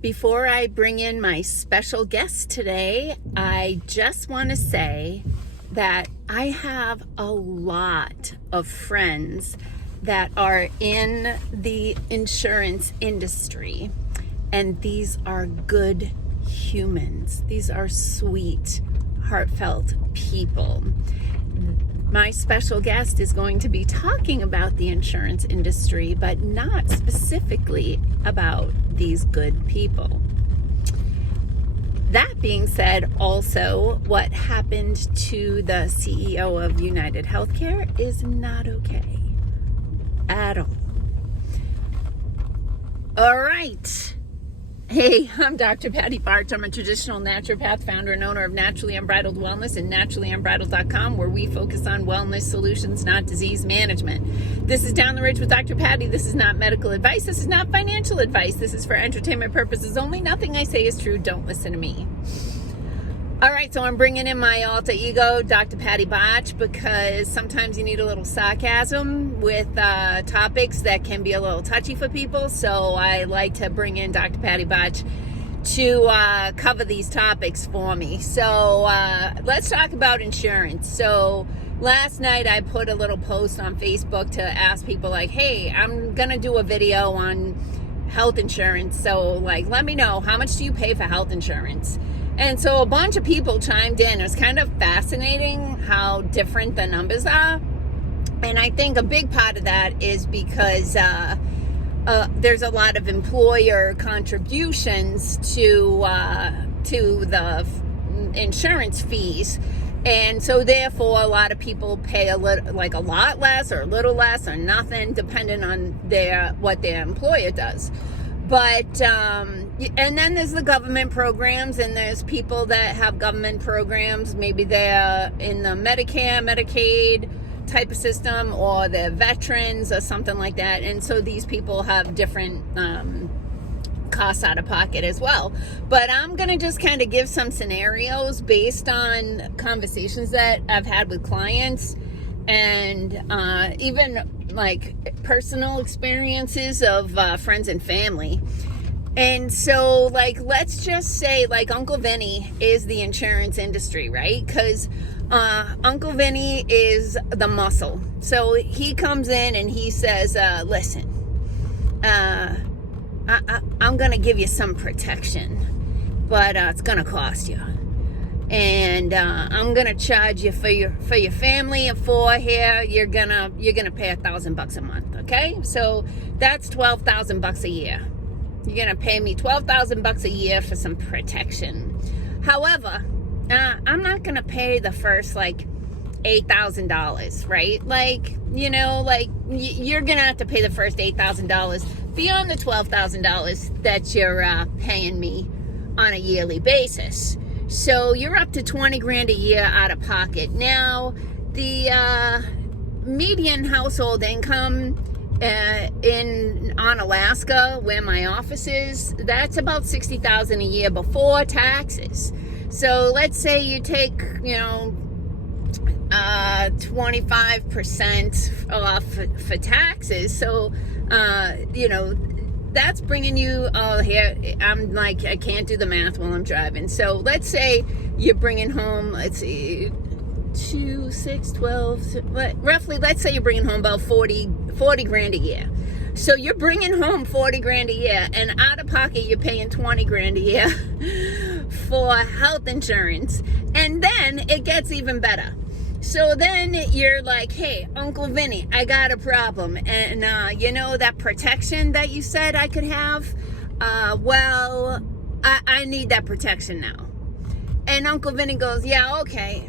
Before I bring in my special guest today, I just want to say that I have a lot of friends that are in the insurance industry, and these are good humans. These are sweet, heartfelt people. My special guest is going to be talking about the insurance industry, but not specifically about these good people. That being said, also, what happened to the CEO of United Healthcare is not okay at all. All right. Hey, I'm Dr. Patti. I'm a traditional naturopath, founder and owner of Naturally Unbridled Wellness and naturallyunbridled.com, where we focus on wellness solutions, not disease management. This is Down the Ridge with Dr. Patti. This is not medical advice. This is not financial advice. This is for entertainment purposes only. Nothing I say is true. Don't listen to me. All right, so I'm bringing in my alter ego, Dr. Patti Botch, because sometimes you need a little sarcasm with topics that can be a little touchy for people. So I like to bring in Dr. Patti Botch to cover these topics for me. So let's talk about insurance. So last night I put a little post on Facebook to ask people like, hey, I'm going to do a video on health insurance. So like, let me know, how much do you pay for health insurance? And so a bunch of people chimed in. It was kind of fascinating how different the numbers are. And I think a big part of that is because there's a lot of employer contributions to the insurance fees. And so therefore a lot of people pay a lot less or a little less or nothing, depending on what their employer does. But, and then there's the government programs, and there's people that have government programs. Maybe they're in the Medicare, Medicaid type of system, or they're veterans or something like that. And so these people have different costs out of pocket as well. But I'm going to just kind of give some scenarios based on conversations that I've had with clients, and even like personal experiences of friends and family. And so like, let's just say like Uncle Vinny is the insurance industry, right? Because Uncle Vinny is the muscle. So he comes in and he says, listen, I'm gonna give you some protection, but it's gonna cost you. And I'm gonna charge you for your family of 4 here. You're gonna pay $1,000 a month, okay? So that's $12,000 a year. You're gonna pay me $12,000 a year for some protection. However, I'm not gonna pay the first like $8,000, right? Like, you know, like you're gonna have to pay the first $8,000 beyond the $12,000 that you're paying me on a yearly basis. So you're up to 20 grand a year out of pocket. Now, the median household income on Alaska, where my office is, that's about $60,000 a year before taxes. So let's say you take, 25% off for taxes. So, that's bringing you, here, I'm like, I can't do the math while I'm driving. So let's say you're bringing home, let's see, 2, 6, 12, roughly, let's say you're bringing home about 40 grand a year. So you're bringing home 40 grand a year, and out of pocket, you're paying 20 grand a year for health insurance. And then it gets even better. So then you're like, hey, Uncle Vinny, I got a problem. And, that protection that you said I could have? I need that protection now. And Uncle Vinny goes, yeah, okay.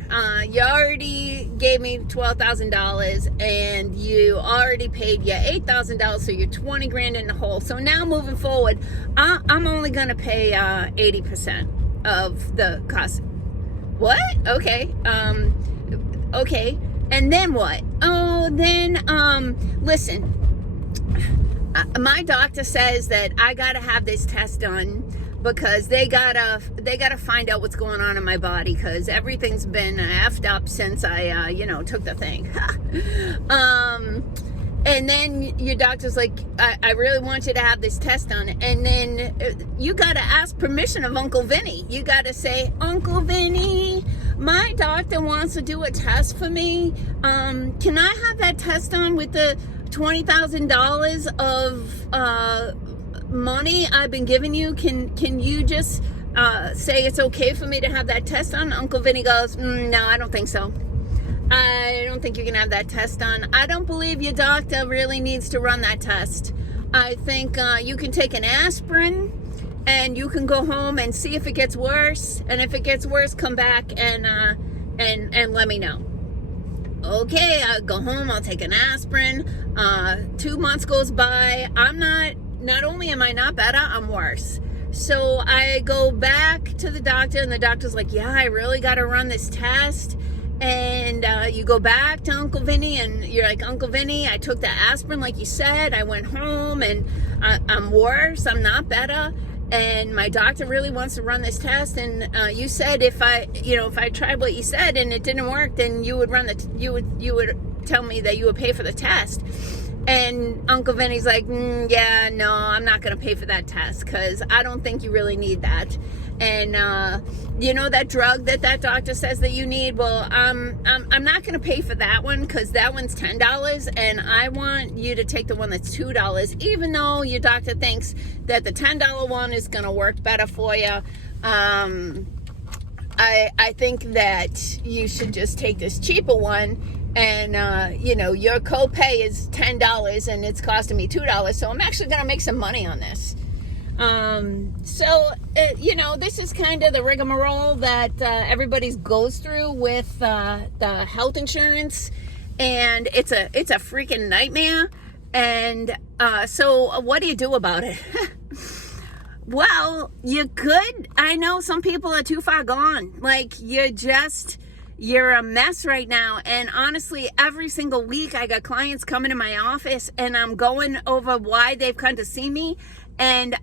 You already gave me $12,000 and you already paid your $8,000. So you're 20 grand in the hole. So now moving forward, I'm only going to pay 80% of the cost. What? Okay. Okay, and then what? Oh, then, listen, my doctor says that I gotta have this test done because they gotta find out what's going on in my body, because everything's been effed up since I took the thing. And then your doctor's like, I really want you to have this test done. And then you got to ask permission of Uncle Vinny. You got to say, Uncle Vinny, my doctor wants to do a test for me. Can I have that test done with the $20,000 of money I've been giving you? Can you just say it's okay for me to have that test done? Uncle Vinny goes, no, I don't think so. I don't think you can have that test done. I don't believe your doctor really needs to run that test. I think you can take an aspirin and you can go home and see if it gets worse. And if it gets worse, come back and let me know. Okay, I'll go home, I'll take an aspirin. 2 months goes by. Not only am I not better, I'm worse. So I go back to the doctor and the doctor's like, yeah, I really got to run this test. And you go back to Uncle Vinny and you're like, Uncle Vinny, I took the aspirin like you said. I went home and I'm worse. I'm not better. And my doctor really wants to run this test. And you said if I tried what you said and it didn't work, then you would you would tell me that you would pay for the test. And Uncle Vinny's like, yeah, no, I'm not going to pay for that test because I don't think you really need that. And that drug that doctor says that you need, well, I'm not going to pay for that one because that one's $10 and I want you to take the one that's $2, even though your doctor thinks that the $10 one is going to work better for you. I think that you should just take this cheaper one. And, your copay is $10 and it's costing me $2. So I'm actually going to make some money on this. This is kind of the rigmarole that everybody goes through with the health insurance. And it's a freaking nightmare. And so what do you do about it? Well, you could. I know some people are too far gone. Like, you're a mess right now. And honestly, every single week I got clients coming to my office and I'm going over why they've come to see me and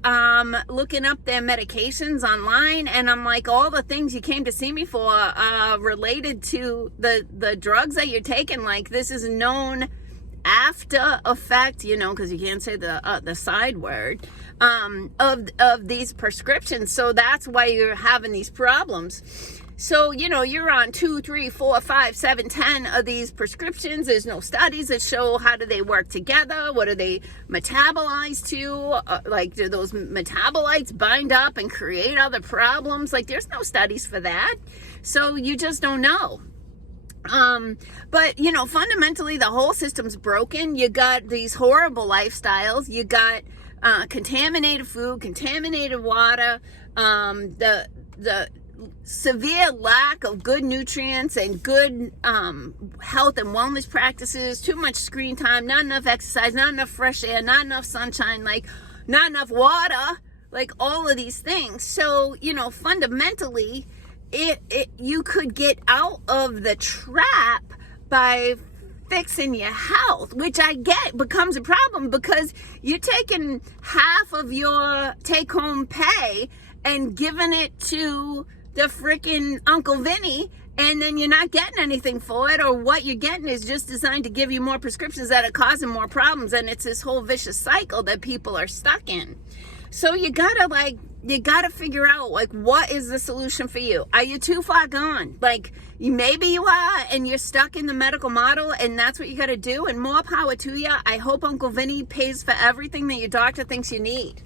looking up their medications online. And I'm like, all the things you came to see me for related to the drugs that you're taking. Like, this is known after effect, because you can't say the side word of these prescriptions. So that's why you're having these problems. So, you're on 2, 3, 4, 5, 7, 10 of these prescriptions. There's no studies that show how do they work together. What are they metabolized to? Do those metabolites bind up and create other problems? Like, there's no studies for that. So you just don't know. But fundamentally the whole system's broken. You got these horrible lifestyles. You got contaminated food, contaminated water, the severe lack of good nutrients and good health and wellness practices, too much screen time, not enough exercise, not enough fresh air, not enough sunshine, not enough water, all of these things. So, fundamentally, you could get out of the trap by fixing your health, which I get becomes a problem because you're taking half of your take-home pay and giving it to the freaking Uncle Vinny, and then you're not getting anything for it, or what you're getting is just designed to give you more prescriptions that are causing more problems, and it's this whole vicious cycle that people are stuck in. So you gotta figure out what is the solution for you. Are you too far gone? Maybe you are, and you're stuck in the medical model, and that's what you gotta do, and more power to you. I hope Uncle Vinny pays for everything that your doctor thinks you need.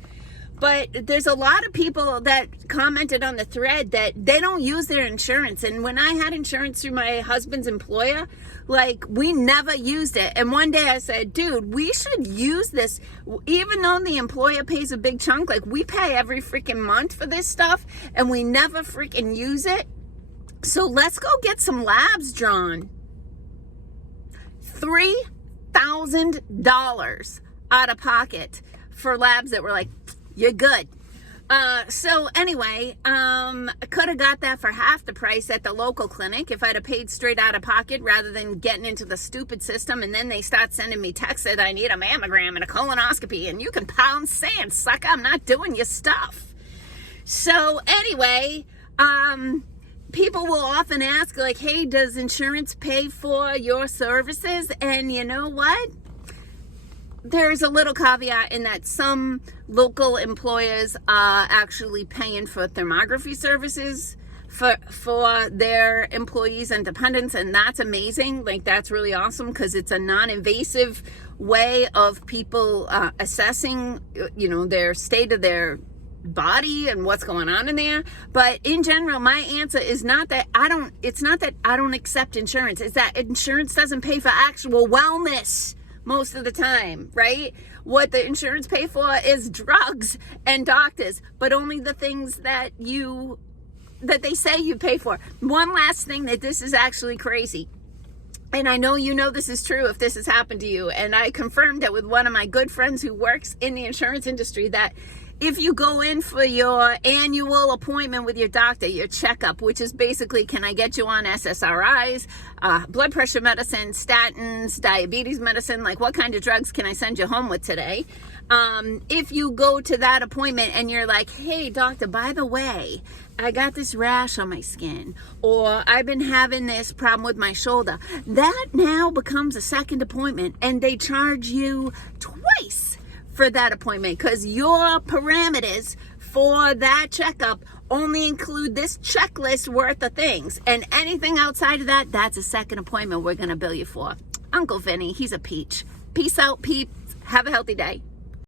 But there's a lot of people that commented on the thread that they don't use their insurance. And when I had insurance through my husband's employer, we never used it. And one day I said, dude, we should use this. Even though the employer pays a big chunk, we pay every freaking month for this stuff and we never freaking use it. So let's go get some labs drawn. $3,000 out of pocket for labs that were you're good. So anyway, I could have got that for half the price at the local clinic if I'd have paid straight out of pocket rather than getting into the stupid system. And then they start sending me texts that I need a mammogram and a colonoscopy and you can pound sand, sucker. I'm not doing your stuff. So anyway, people will often ask hey, does insurance pay for your services? And you know what? there's a little caveat in that some local employers are actually paying for thermography services for their employees and dependents, and that's amazing. Like, that's really awesome because it's a non-invasive way of people assessing, their state of their body and what's going on in there. But in general, my answer is not that it's not that I don't accept insurance. It's that insurance doesn't pay for actual wellness most of the time, right? What the insurance pay for is drugs and doctors, but only the things that they say you pay for. One last thing, that this is actually crazy. And I know this is true if this has happened to you. And I confirmed it with one of my good friends who works in the insurance industry, that if you go in for your annual appointment with your doctor, your checkup, which is basically, can I get you on SSRIs, blood pressure medicine, statins, diabetes medicine, like what kind of drugs can I send you home with today? If you go to that appointment and you're like, hey, doctor, by the way, I got this rash on my skin, or I've been having this problem with my shoulder, that now becomes a second appointment, and they charge you twice for that appointment because your parameters for that checkup only include this checklist worth of things, and anything outside of that, that's a second appointment we're going to bill you for. Uncle Vinny, he's a peach. Peace out, peeps. Have a healthy day.